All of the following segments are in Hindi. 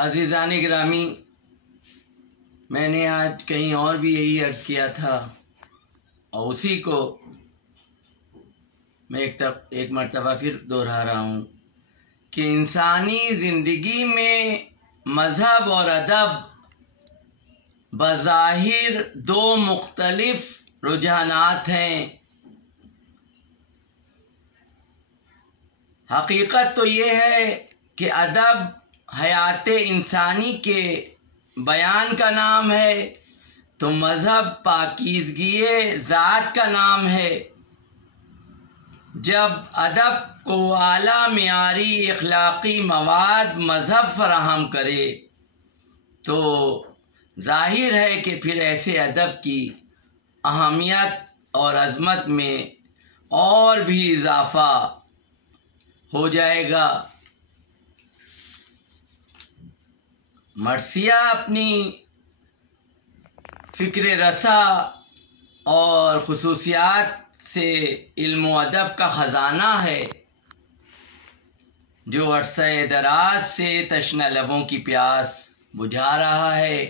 अज़ीज़ान गिरामी, मैंने आज कहीं और भी यही अर्ज़ किया था और उसी को मैं एक मर्तबा फिर दोहरा रहा हूँ कि इंसानी ज़िंदगी में मज़हब और अदब बज़ाहिर दो मुख्तलिफ रुझानात हैं। हकीकत तो ये है कि अदब हयात इंसानी के बयान का नाम है, तो मज़हब पाकीज़गी ज़ात का नाम है। जब अदब को आला मियारी अखलाक़ी मवाद मज़हब फराहम करे तो ज़ाहिर है कि फिर ऐसे अदब की अहमियत और अज़मत में और भी इजाफ़ा हो जाएगा। मर्सिया अपनी फ़िक्र रसा और ख़ुसूसियात से इल्म व अदब का ख़जाना है जो अरसे दराज से तश्ना लबों की प्यास बुझा रहा है।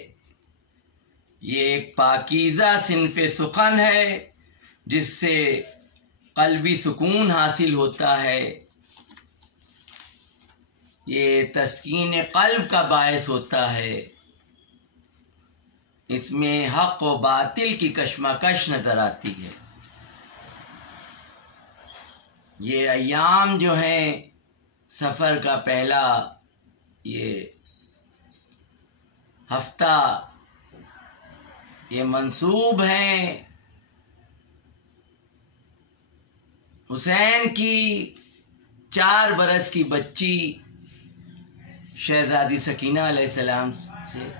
ये एक पाकीज़ा सिन्फ़े सुखन है जिससे क़ल्बी सुकून हासिल होता है। ये तस्कीन क़ल्ब का बायस होता है। इसमें हक़ व बातिल की कशमकश नज़र आती है। ये अय्याम जो हैं, सफ़र का पहला ये हफ्ता, ये मंसूब हैं हुसैन की 4 बरस की बच्ची शहज़ादी सकीना अलैहिस्सलाम से,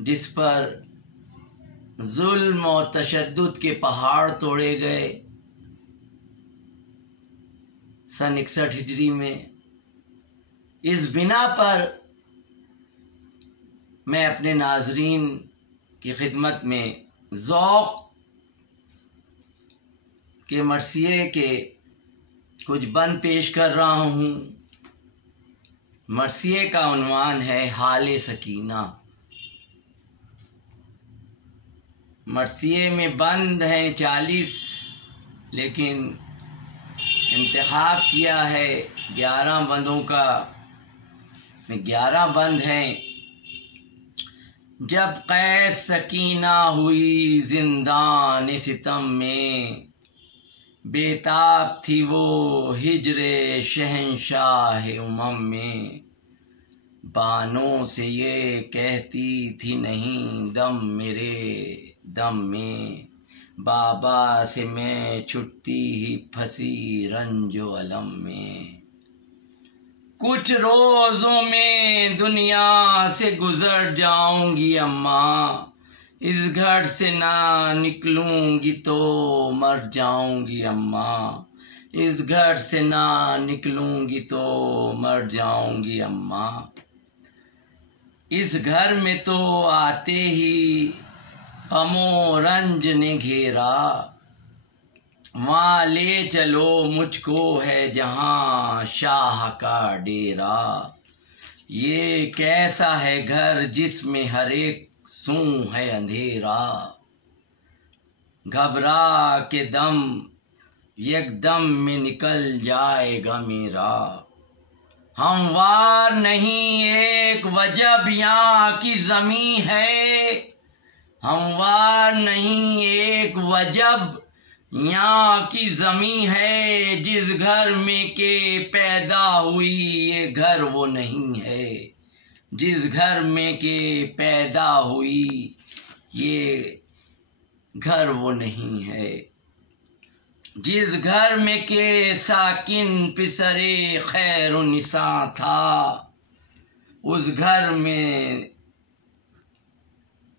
जिस पर जुल्म और तशद्दुद के पहाड़ तोड़े गए सन 61 हिजरी में। इस बिना पर मैं अपने नाजरीन की खिदमत में ज़ौक़ के मरसिये के कुछ बंद पेश कर रहा हूँ। मरसिये का उन्वान है हाले सकीना। मरसिये में बंद हैं 40, लेकिन इंतखाब किया है 11 बंदों का। 11 बंद हैं। जब कैद सकीना हुई जिंदान सितम में, बेताब थी वो हिजरे शहंशाह उमम में। बानों से ये कहती थी नहीं दम मेरे दम में, बाबा से मैं छुटती ही फंसी रंजो अलम में। कुछ रोज़ों में दुनिया से गुज़र जाऊंगी अम्मा, इस घर से ना निकलूंगी तो मर जाऊंगी अम्मा, इस घर से ना निकलूंगी तो मर जाऊंगी अम्मा। इस घर में तो आते ही गमो रंज ने घेरा, वहाँ ले चलो मुझको है जहाँ शाह का डेरा। ये कैसा है घर जिसमें हर एक सूं है अंधेरा, घबरा के दम एकदम में निकल जाएगा मेरा। हमवार नहीं एक वजब यहाँ की ज़मीं है, हमवार नहीं एक वजब यहाँ की ज़मीं है। जिस घर में के पैदा हुई ये घर वो नहीं है, जिस घर में के पैदा हुई ये घर वो नहीं है। जिस घर में के साकिन पिसरे खैरुनिसा था, उस घर में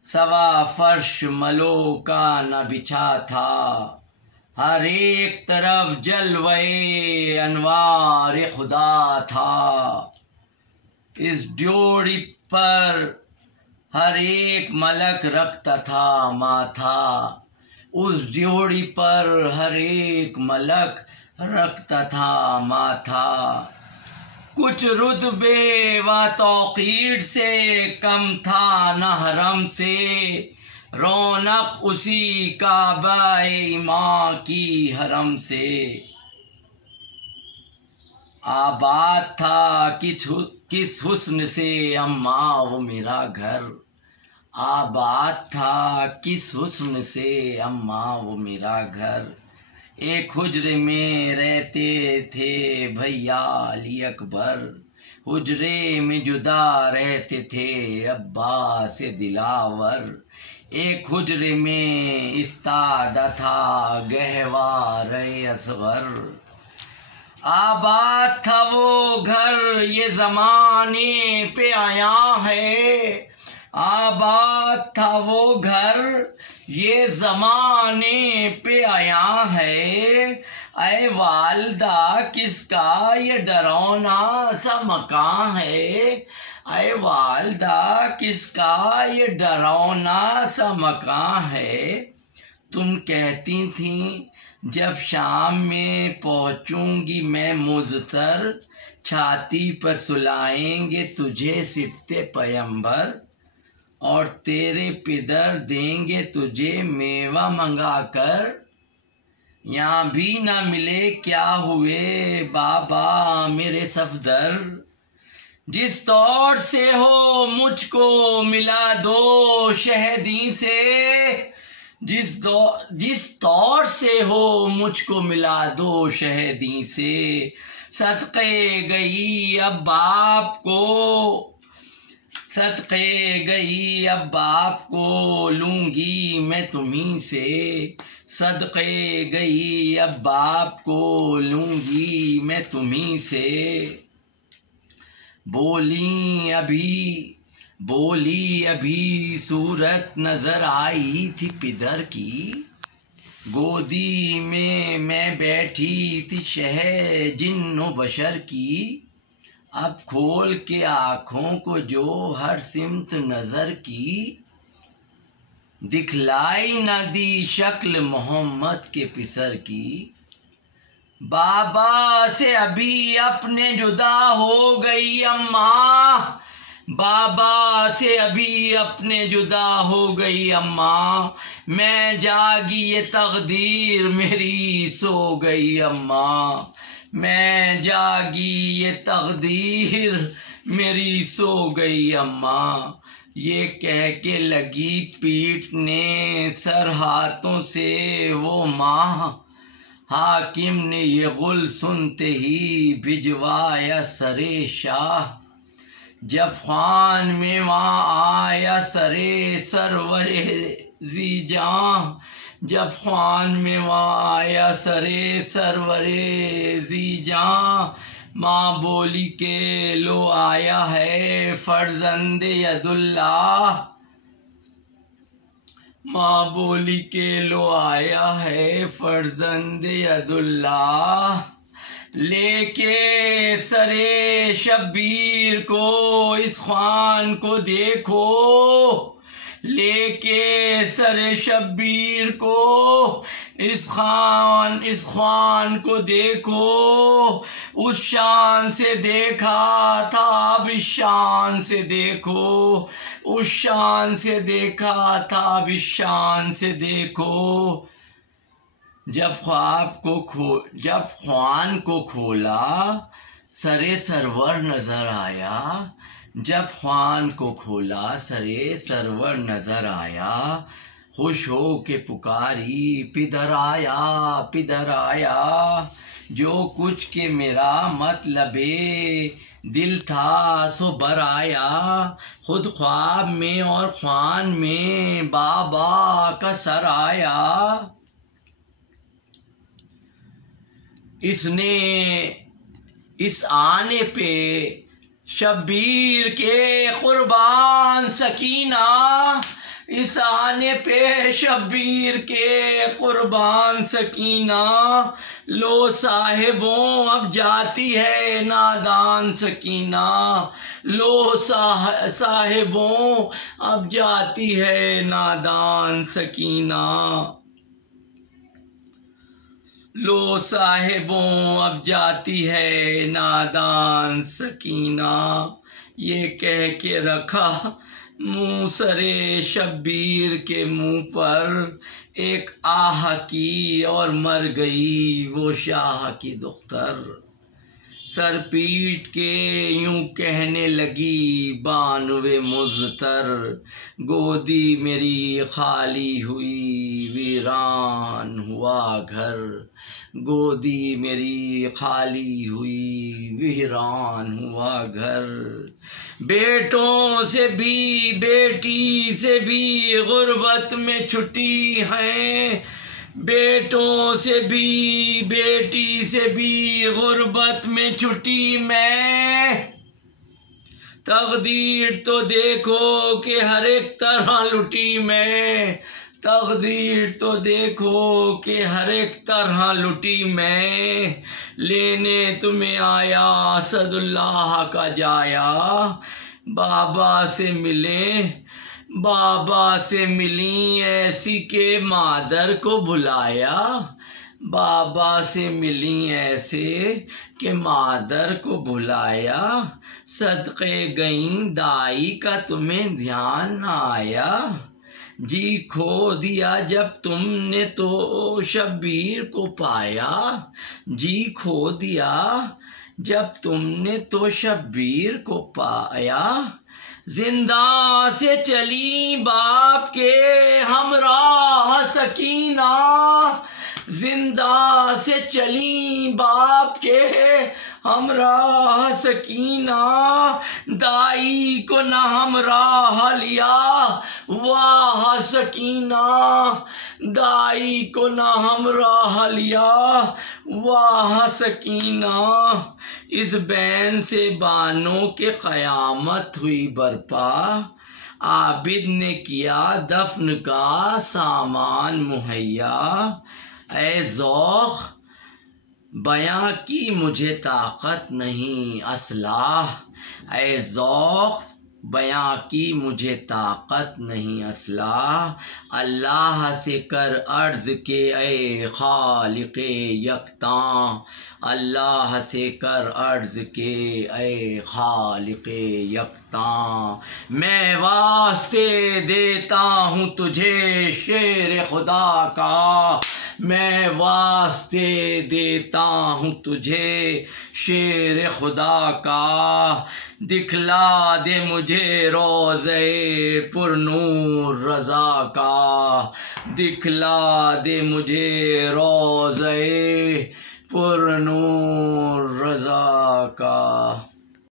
सवा फर्श मलो का न बिछा था। हर एक तरफ जलवे अनवार खुदा था। इस ड्योढ़ी पर हर एक मलक रखता था माथा, उस ड्योढ़ी पर हर एक मलक रखता था माथा। कुछ रुतबे व तौक़ीर से कम था न हरम से, रौनक उसी काबा माँ की हरम से। आबाद था किस हुस्न से अम्मा वो मेरा घर, आबाद था किस हुस्न से अम्मा वो मेरा घर। एक हुजरे में रहते थे भैया अली अकबर, हुजरे में जुदा रहते थे अब्बा से दिलावर। एक हुजरे में इस्तादा था गहवार असगर, आबाद था वो घर ये ज़माने पे आया है, आबाद था वो घर ये ज़माने पे आया है। ऐ वालदा किसका ये डरौना सा मकान है, ऐ वालदा किसका ये डरौना सा मकान है। तुम कहती थीं जब शाम में पहुँचूंगी मैं मुज़तर, छाती पर सुलाएंगे तुझे सिफ्ते पैगंबर, और तेरे पिदर देंगे तुझे मेवा मंगा कर। यहाँ भी ना मिले क्या हुए बाबा मेरे सफदर, जिस तौर से हो मुझको मिला दो शहदी से, जिस तौर से हो मुझको मिला दो शहदी से। सदक़े गई अब बाप को, सदक़े गई अब बाप को लूँगी मैं तुम्हीं से, सदक़े गई अब बाप को लूँगी मैं तुम्हीं से। बोली अभी सूरत नज़र आई थी पिदर की, गोदी में मैं बैठी थी शह जिन्नो बशर की। अब खोल के आँखों को जो हर सिमत नज़र की, दिखलाई न दी शक्ल मोहम्मद के पिसर की। बाबा से अभी अपने जुदा हो गई अम्मा, बाबा से अभी अपने जुदा हो गई अम्मा। मैं जागी ये तकदीर मेरी सो गई अम्मा, मैं जागी ये तकदीर मेरी सो गई अम्मा। ये कह के लगी पीटने सर हाथों से वो माँ, हाकिम ने ये गुल सुनते ही भिजवाया सरे शाह। जब ख़ान में वहाँ आया सरे सरवरे ज़ीजां, जब ख़ान में वहाँ आया सरे सरवरे ज़ीजां। माँ बोली के लो आया है फ़र्ज़ंदे यदुल्लाह, माँ बोली के लो आया है फ़र्ज़ंदे यदुल्लाह। लेके सरे शब्बीर को इस ख़ान को देखो, लेके सरे शब्बीर को इस ख़ान को देखो। उस शान से देखा था अब इस शान से देखो, उस शान से देखा था अब इस शान से देखो। जब ख़ान को खोला सरे सरवर नज़र आया, जब ख़ान को खोला सरे सरवर नज़र आया। खुश हो के पुकारी पिदर आया पिदर आया, जो कुछ के मेरा मतलबे दिल था सो बर आया। खुद ख्वाब में और ख़ान में बाबा का सर आया। इसने इस आने पे शब्बीर के कुर्बान सकीना, इस आने पे शब्बीर के कुर्बान सकीना। लो साहिबों अब जाती है नादान सकीना, लो साहिबों अब जाती है नादान सकीना। लो साहिबों अब जाती है नादान सकीना, ये कह के रखा मुँह सरे शब्बीर के मुँह पर, एक आह की और मर गई वो शाह की दुख्तर। सर पीट के यूं कहने लगी बानवे मुज़तर, गोदी मेरी खाली हुई वीरान हुआ घर, गोदी मेरी खाली हुई वीरान हुआ घर। बेटों से भी बेटी से भी गुर्बत में छुट्टी है, बेटों से भी बेटी से भी गुर्बत में छुट्टी मैं। तकदीर तो देखो कि हर एक तरह लुटी मैं, तकदीर तो देखो कि हर एक तरह लुटी मैं। लेने तुम्हें आया असदुल्लाह का जाया, बाबा से मिले बाबा से मिली ऐसी के मादर को बुलाया, बाबा से मिली ऐसे के मादर को बुलाया। सदक़े गईं दाई का तुम्हें ध्यान न आया, जी खो दिया जब तुमने तो शब्बीर को पाया, जी खो दिया जब तुमने तो शब्बीर को पाया। जिंदा से चली बाप के हमराह सकीना, जिंदा से चली बाप के हमराह सकीना, दाई को न हमराह लिया वाह सकीना, दाई को न हमराह लिया वाह सकीना। इस बैन से बानों के क़यामत हुई बरपा, आबिद ने किया दफन का सामान मुहैया। ऐ ज़ौक़ बयां की मुझे ताकत नहीं असलाह, ऐ ज़ौक़ बयां की मुझे ताकत नहीं असलाह। अल्लाह से कर अर्ज़ के ऐ खालिक़े यकतां, अल्लाह से कर अर्ज़ के ऐ खालिक़े यकतां। मैं वास्ते देता हूँ तुझे शेर खुदा का, मैं वास्ते देता हूँ तुझे शेर खुदा का। दिखला दे मुझे रोज़े पुरनूर रज़ा का, दिखला दे मुझे रोज़े पुरनूर रज़ा का।